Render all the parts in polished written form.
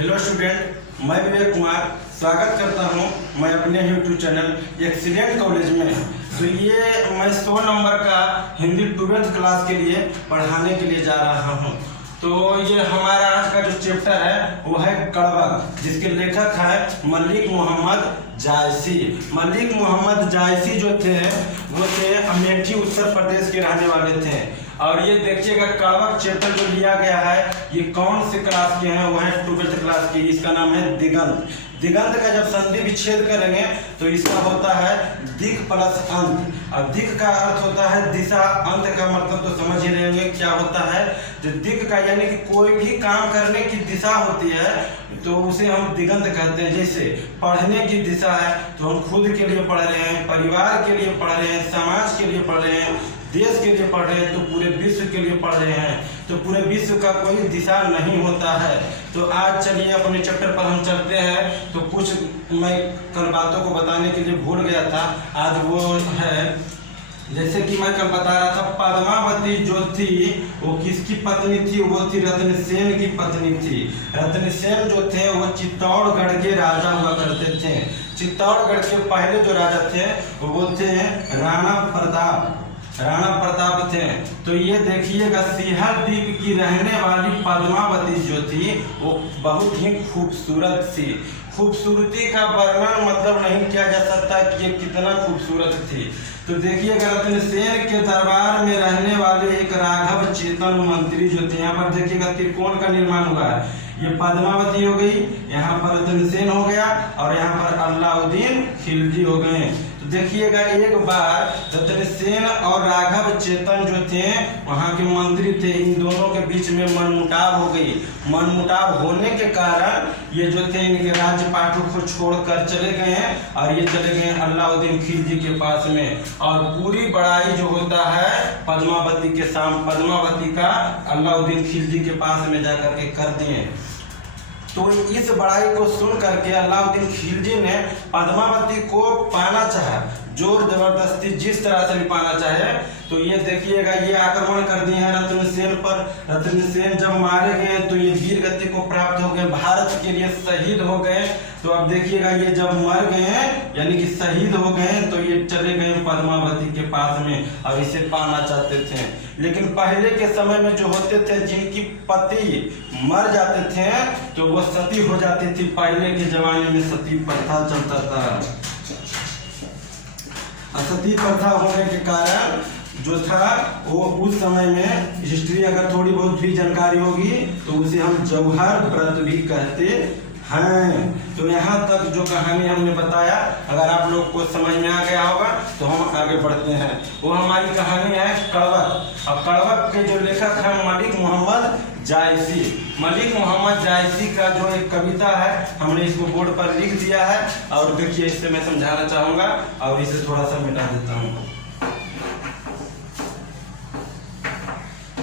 Hello student, मैं विवेक कुमार स्वागत करता हूं मैं अपने यूट्यूब चैनल एक्सीलेंट कॉलेज में। तो ये मैं 100 नंबर का हिंदी 12th क्लास के लिए पढ़ाने के लिए जा रहा हूं। तो ये हमारा आज का जो चैप्टर है वो है कड़वक, जिसके लेखक है मलिक मोहम्मद जायसी। मलिक मोहम्मद जायसी जो थे वो थे अमेठी उत्तर प्रदेश के रहने वाले थे। और ये देखिएगा कड़वक चैप्टर जो लिया गया है ये कौन से क्लास के हैं, वो है 12th क्लास के। इसका नाम है दिगंत। दिगंत का जब संधि विच्छेद करेंगे तो इसका होता है दिक् प्लस अंत। और दिक् का अर्थ होता है दिशा, अंत का मतलब तो समझ ही रहे होंगे क्या होता है। जो दिक् का यानी कि कोई भी काम करने की दिशा होती है तो उसे हम दिगंत कहते हैं। जैसे पढ़ने की दिशा है तो हम खुद के लिए पढ़ रहे हैं, परिवार के लिए पढ़ रहे हैं, समाज के लिए पढ़ रहे हैं, देश के लिए पढ़ रहे हैं, तो पूरे विश्व के लिए पढ़ रहे हैं। तो पूरे विश्व का कोई दिशा नहीं होता है। तो आज चलिए अपने चैप्टर पर हम चलते हैं। तो कुछ मैं कल बातों को बताने के लिए भूल गया था, आज वो है जैसे कि मैं कल बता रहा था पद्मावती जो थी वो किसकी पत्नी थी, वो थी रत्नसेन की पत्नी थी। रत्नसेन जो थे वो चित्तौड़गढ़ के राजा हुआ करते थे। चित्तौड़गढ़ के पहले जो राजा थे वो थे राणा प्रताप थे। तो ये देखिएगा सिंहल द्वीप की रहने वाली पद्मावती जो थी वो बहुत ही खूबसूरत थी। खूबसूरती का वर्णन मतलब नहीं किया जा सकता कि ये कितना खूबसूरत थी। तो देखिएगा रत्नसेन के दरबार में रहने वाले एक राघव चेतन मंत्री जो थे, यहाँ पर देखिएगा त्रिकोण का निर्माण हुआ है। ये पद्मावती हो गई, यहाँ पर रत्नसेन हो गया और यहाँ पर अलाउद्दीन खिलजी हो गए। तो देखिएगा एक बार रत्नसेन और राघव चेतन जो थे वहाँ के मंत्री थे, इन दोनों के बीच में मनमुटाव हो गई। मनमुटाव होने के कारण ये जो थे इनके राज्य पाटों को छोड़कर चले गए हैं और ये चले गए अलाउद्दीन खिलजी के पास में। और पूरी बड़ाई जो होता है पद्मावती का अलाउद्दीन खिलजी के पास में जाकर के कर दिए। तो इस बड़ाई को सुन करके अलाउद्दीन खिलजी ने पद्मावती को पाना चाहा, जोर जबरदस्ती जिस तरह से भी पाना चाहे। तो ये देखिएगा ये आक्रमण कर दिए हैं रत्नसेन पर। रत्नसेन जब मारे गए तो ये वीर गति को प्राप्त हो गए, भारत के लिए शहीद हो गए। तो अब देखिएगा ये जब मर गए यानी कि शहीद हो गए तो ये चले गए पद्मावती के पास में और इसे पाना चाहते थे। लेकिन पहले के समय में जो होते थे जिनकी पति मर जाते थे तो वो सती हो जाती थी। पहले के जमाने में सती प्रथा चलता था। सती प्रथा होने के कारण जो था वो उस समय में हिस्ट्री अगर थोड़ी बहुत भी जानकारी होगी तो उसे हम जौहर व्रत भी कहते हैं। तो यहाँ तक जो कहानी हमने बताया अगर आप लोग को समझ में आ गया होगा तो हम आगे बढ़ते हैं। वो हमारी कहानी है कड़वक। और कड़वक के जो लेखक है मलिक मोहम्मद जायसी। मलिक मोहम्मद जायसी का जो एक कविता है हमने इसको बोर्ड पर लिख दिया है और देखिए इससे मैं समझाना चाहूँगा और इसे थोड़ा सा मिटा देता हूँ।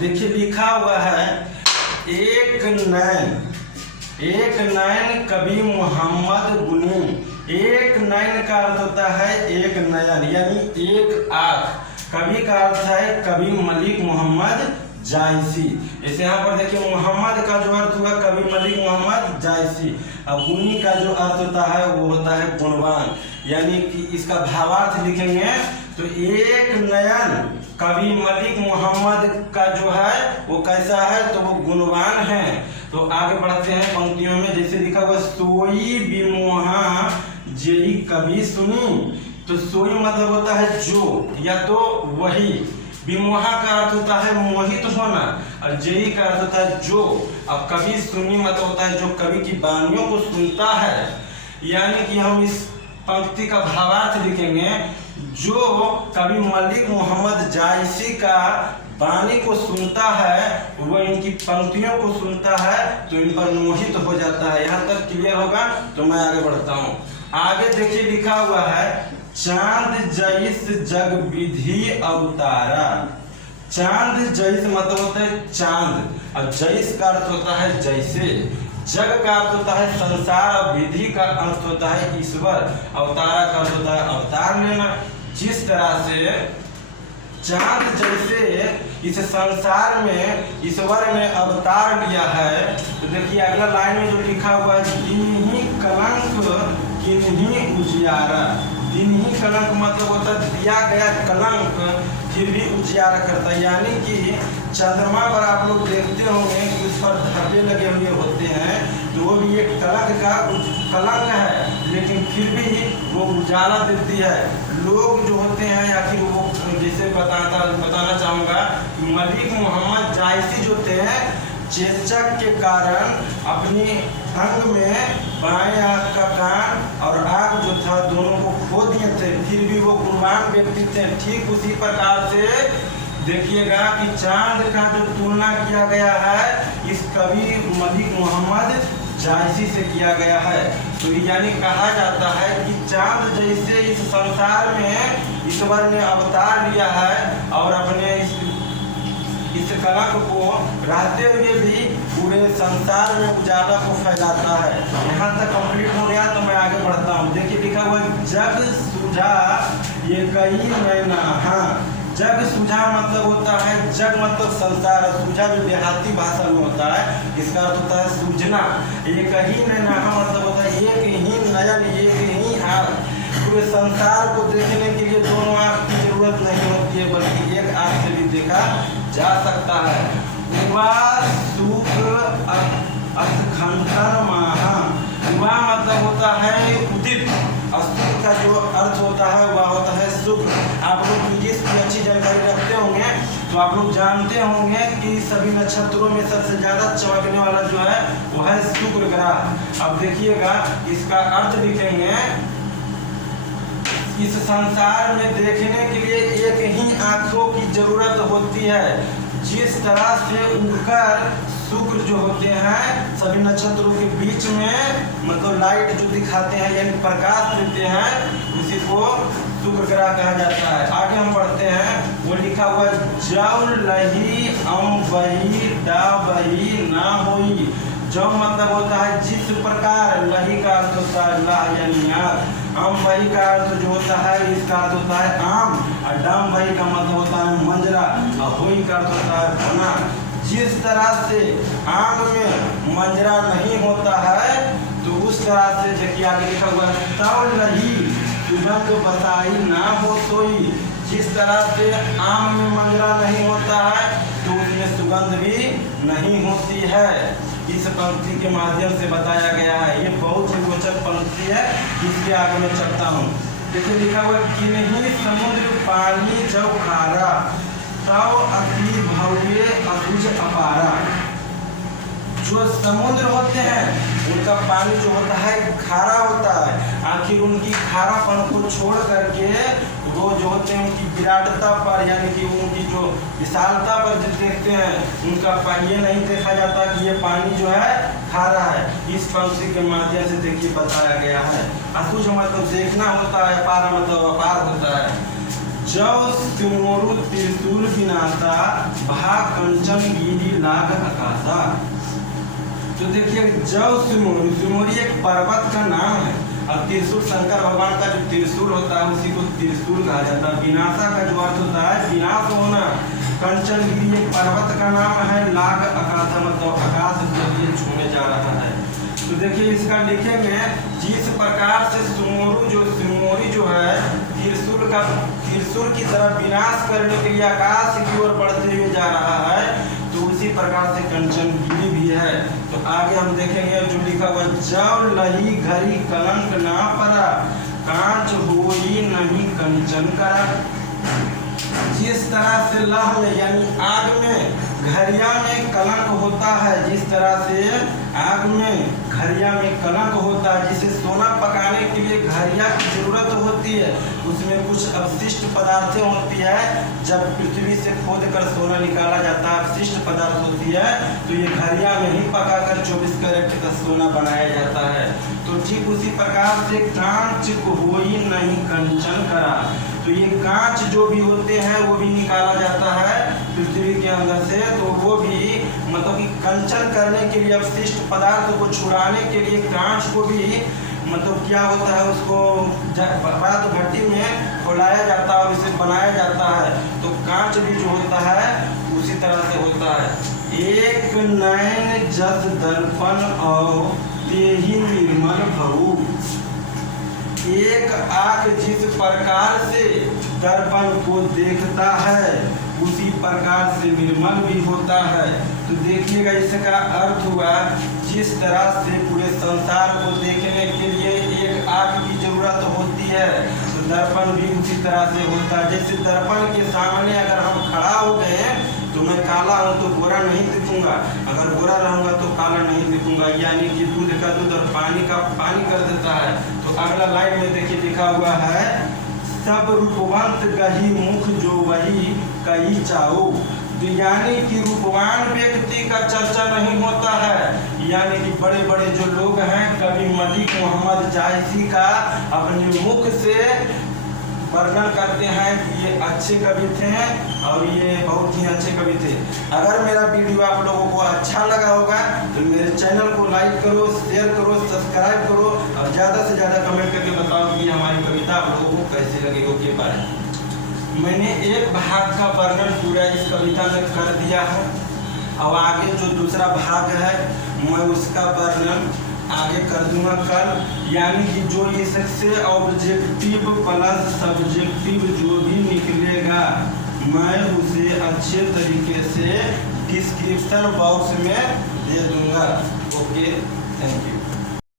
देखिए लिखा हुआ है एक नैन कवि मोहम्मद गुनी। एक नैन का अर्थ होता है एक नयन यानी एक आँख। कवि का अर्थ है कवि मलिक मोहम्मद जायसी। जैसे यहाँ पर देखिए मोहम्मद का जो अर्थ हुआ कवि मलिक मोहम्मद जायसी। अब गुनी का जो अर्थ होता है वो होता है गुणवान, यानी कि इसका भावार्थ लिखेंगे तो एक नयन कवि मलिक मोहम्मद का जो है वो कैसा है तो वो गुणवान है। तो आगे बढ़ते हैं पंक्तियों में। जैसे लिखा हुआ सोई बिमोहा जेई कवि सुनी। तो सोई मतलब होता है जो या तो वही। विमोहा का अर्थ होता है मोहित होना और जेई का अर्थ होता है जो। अब कवि सुनी मतलब होता है जो कवि की वाणियों को सुनता है। यानी कि हम इस पंक्ति का भावार्थ लिखेंगे जो कवि मलिक मोहम्मद जायसी का वाणी को सुनता है वो इनकी पंक्तियों को सुनता है तो इन पर मोहित हो जाता है। यहाँ तक क्लियर होगा तो मैं आगे बढ़ता हूँ। आगे देखिए लिखा हुआ है चांद जैस जग विधि अवतारा। चांद जैस मतलब होता है चांद और जैस का अर्थ होता है जैसे। जग का अर्थ होता है संसार और विधि का अर्थ होता है ईश्वर। अवतारा का अर्थ होता है अवतार लेना। जिस तरह से चांद जैसे इस संसार में ईश्वर ने अवतार लिया है। तो देखिए अगला लाइन में जो लिखा हुआ है, दीन्ही कलंक किन्ही उजियारा। दीन्ही कलंक मतलब होता है दिया गया कलंक फिर भी उजियारा करता है, यानी कि चंद्रमा पर आप लोग देखते होंगे कि उस पर धब्बे लगे हुए होते हैं, तो वो भी एक कलंक है, लेकिन फिर भी वो उजाला देती है। लोग जो होते हैं या फिर वो जैसे बताना चाहूँगा, मलिक मोहम्मद जायसी जो थे चेचक के कारण अपनी अंग में बाएं आँख का कान और आँख जो था दोनों को खो दिए थे, फिर भी वो कुर्बान व्यक्ति थे। ठीक उसी प्रकार से देखिएगा कि चांद का जो तुलना किया गया है इस कवि मलिक मोहम्मद जायसी से किया गया है। तो यानी कहा जाता है कि चांद जैसे इस संसार में ईश्वर ने अवतार लिया है और अपने इस कलंक को रहते हुए भी पूरे संसार में उजाला को फैलाता है। यहाँ तक कंप्लीट हो गया, तो मैं आगे बढ़ता हूँ। देखिए लिखा हुआ जग सूझा ये कई मैना। हाँ, जग सूझा मतलब होता है, जग मतलब संसार, सूझा जो देहाती भाषा में होता है इसका अर्थ होता है सूझना। ये कहीं नैना मतलब होता है एक ही नयन, एक ही आँख। पूरे संसार को देखने के लिए दोनों आँख की जरूरत नहीं होती है, बल्कि एक आँख से भी देखा जा सकता है। युवा मतलब होता है उदित, अस्तुत का जो अर्थ होता है वह होता है शुक्र। आप लोग फिजिक्स की अच्छी जानकारी रखते होंगे तो आप लोग जानते होंगे कि सभी नक्षत्रों में सबसे ज्यादा चमकने वाला जो है वह है शुक्र ग्रह। अब देखिएगा इसका अर्थ लिखेंगे, इस संसार में देखने के लिए एक ही आंखों की जरूरत होती है। जिस तरह से उड़कर शुक्र जो होते हैं सभी नक्षत्रों के बीच में मतलब लाइट जो दिखाते हैं यानी प्रकाश देते हैं, उसी को शुक्र ग्रह कहा जाता है। आगे हम बढ़ते हैं, वो लिखा हुआ जौ लही अम बही डा बही ना होई। जौ मतलब होता है जिस प्रकार, लही का अर्थ होता है ला यानी आग, आम बही का अर्थ जो होता है इसका अर्थ होता है आम, और डाम बही का मतलब होता है मंजरा, और होई का अर्थ होता है बना। जिस तरह से आग में मंजरा नहीं होता है तो उस तरह से जबकि आगे लिखा हुआ है तौ लही सुगंध बताई ना हो सोई। जिस तरह से आम में मंजरा नहीं होता है तो उसमें सुगंध भी नहीं होती है। इस पंक्ति के माध्यम से बताया गया है। ये बहुत ही रोचक पंक्ति है, इसके आगे मैं चलता हूँ। देखिए लिखा हुआ किन्हीं समुद्र पानी जब खारा तव अति भव्य अकुज अपारा। जो समुद्र होते हैं उनका पानी जो होता है खारा होता है, आखिर उनकी खारापन को छोड़ करके वो जो होते हैं उनकी विराटता पर यानी कि उनकी जो विशालता पर जो देखते हैं उनका ये नहीं देखा जाता कि ये पानी जो है खारा है। इस पंक्ति के माध्यम से देखिए बताया गया है। अकुज मतलब देखना होता है, अपारा मतलब अपार होता है। जौ सिमोरु त्रिशूल विनाशा भा कंचन गिरी लाग आकाशा। तो देखिए जौ सिमोरु, सिमोरी एक पर्वत का नाम है और त्रिशूल शंकर भगवान का जो त्रिशूल होता है उसी को त्रिशूल कहा जाता है। विनाशा का जो अर्थ होता है विनाश होना। कंचन गिरी एक पर्वत का नाम है, लाग आकाशा मतलब आकाश को छूने जा रहा है। तो देखिए इसका लिखेंगे जिस प्रकार से सिमोरी जो है त्रिशूल की तरह विनाश करने के लिए आकाश की ओर बढ़ते हुए जा रहा है, तो उसी प्रकार से कंचन गिरी भी है। तो आगे हम देखेंगे जो लिखा हुआ जब लही घड़ी कलंक ना पड़ा कांच होई नहीं कंचन करा। जिस तरह से लह में यानी आग में घरिया में कलंक होता है, जिस तरह से आग में घरिया में कलंक होता है, जिसे सोना पकाने के लिए घरिया की जरूरत होती है, उसमें कुछ अवशिष्ट पदार्थें होती है। जब पृथ्वी से खोद कर सोना निकाला जाता है अवशिष्ट पदार्थ होती है, तो ये घरिया में ही पकाकर 24 कैरेट का सोना बनाया जाता है। तो ठीक उसी प्रकार से कांच होई नहीं कंचन करा। तो ये कांच जो भी होते हैं वो भी निकाला जाता है पृथ्वी के अंदर से, तो वो भी मतलब कि कंचन करने के लिए अवशिष्ट पदार्थ को छुड़ाने के लिए कांच को भी मतलब क्या होता है उसको बात भट्टी में खोलाया जाता है और इसे बनाया जाता है। तो कांच भी जो होता है उसी तरह से होता है। एक नैन जस दर्पण और तेहि निर्मल भऊ। एक आँख जिस प्रकार से दर्पण को देखता है उसी प्रकार से निर्मल भी होता है। तो देखिएगा, इसका अर्थ हुआ जिस तरह से पूरे संसार को देखने के लिए एक आँख की जरूरत होती है, तो दर्पण भी उसी तरह से होता है। जैसे दर्पण के सामने अगर हम खड़ा हो गए तो मैं काला हूँ तो गोरा नहीं दिखूंगा, अगर गोरा रहूंगा तो काला नहीं दिखूंगा। यानी कि दूध का दूध और पानी का पानी कर देता है। तो अगला लाइन में देखिए लिखा हुआ है, सब रूपवंत गही मुख जो वही कही चाहो। तो यानी कि रूपवान व्यक्ति का चर्चा नहीं होता है। यानी कि बड़े बड़े जो लोग हैं, कवि मलिक मोहम्मद जायसी का अपने मुख से वर्णन करते हैं कि ये अच्छे कवि थे और ये बहुत ही अच्छे कवि थे। अगर मेरा वीडियो आप लोगों को अच्छा लगा होगा तो मेरे चैनल को लाइक करो, शेयर करो, सब्सक्राइब करो और ज़्यादा से ज़्यादा कमेंट करके बताओ कि हमारी कविता आप लोगों को कैसे लगी हो के बारे में। मैंने एक भाग का वर्णन पूरा इस कविता में कर दिया है और आगे जो दूसरा भाग है मैं उसका वर्णन आगे कर दूंगा कल। यानी कि जो इससे ऑब्जेक्टिव प्लस सब्जेक्टिव जो भी निकलेगा मैं उसे अच्छे तरीके से डिस्क्रिप्शन बॉक्स में दे दूंगा। Okay, thank you.